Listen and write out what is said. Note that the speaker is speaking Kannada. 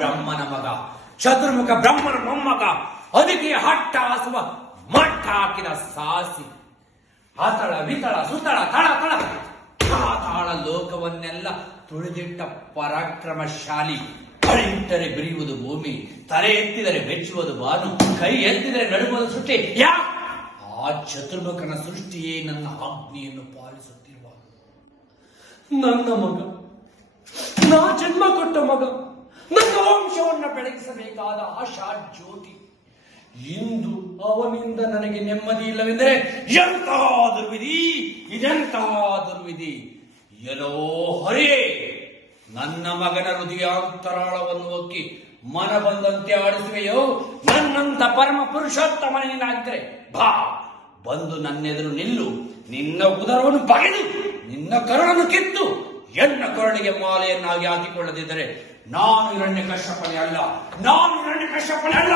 ಬ್ರಹ್ಮನ ಮಗ, ಚತುರ್ಮುಖ ಬ್ರಹ್ಮನ ಮೊಮ್ಮಗ, ಅದಕ್ಕೆ ಹಟ್ಟ ಹಾಸುವ ಮಟ್ಟ ಹಾಕಿದ ಸಾಸಿ. ಹತಳ ವಿತಳ ಸುತಳ ತಳ ತಳ ತಾಳ ಲೋಕವನ್ನೆಲ್ಲ ತುಳಿದಿಟ್ಟ ಪರಾಕ್ರಮಶಾಲಿ. ತಲೆ ಇಟ್ಟರೆ ಬಿರಿಯುವುದು ಭೂಮಿ, ತಲೆ ಎತ್ತಿದರೆ ಬೆಚ್ಚುವುದು ಬಾನು, ಕೈ ಎತ್ತಿದರೆ ನಡುವುದು ಸೃಷ್ಟಿ. ಆ ಚತುರ್ಮುಖನ ಸೃಷ್ಟಿಯೇ ನನ್ನ ಆಜ್ಞೆಯನ್ನು ಪಾಲಿಸುತ್ತಿರುವ ನನ್ನ ಮಗ, ನಾ ಜನ್ಮ ಕೊಟ್ಟ ಮಗ, ನನ್ನ ವಂಶವನ್ನು ಬೆಳಗಿಸಬೇಕಾದ ಆಶಾ ಜ್ಯೋತಿ. ಇಂದು ಅವನಿಂದ ನನಗೆ ನೆಮ್ಮದಿ ಇಲ್ಲವೆಂದರೆ ಎಂತಹ ದುರ್ವಿಧಿ, ಇದೆಂತಹ ದುರ್ವಿಧಿ. ಎಲ್ಲೋ ಹರಿಯೇ, ನನ್ನ ಮಗನ ಹೃದಯಾಂತರಾಳವನ್ನು ಒಕ್ಕಿ ಮನ ಬಂದಂತೆ ಆಡಿಸುವೆಯೋ? ನನ್ನಂತ ಪರಮ ಪುರುಷೋತ್ತಮನೇನಾದ್ರೆ ಬಾ, ಬಂದು ನನ್ನೆದುರು ನಿಲ್ಲು. ನಿನ್ನ ಉದರವನ್ನು ಬಗೆದು ನಿನ್ನ ಕರುಳನ್ನು ಕಿತ್ತು ಎನ್ನ ಕರುಳಿಗೆ ಮಾಲೆಯನ್ನಾಗಿ ಹಾಕಿಕೊಳ್ಳದಿದ್ದರೆ ನಾನು ಹಿರಣ್ಯ ಕಶ್ಯಪನೇ ಅಲ್ಲ, ನಾನು ಹಿರಣ್ಯ ಕಶ್ಯಪನೇ ಅಲ್ಲ.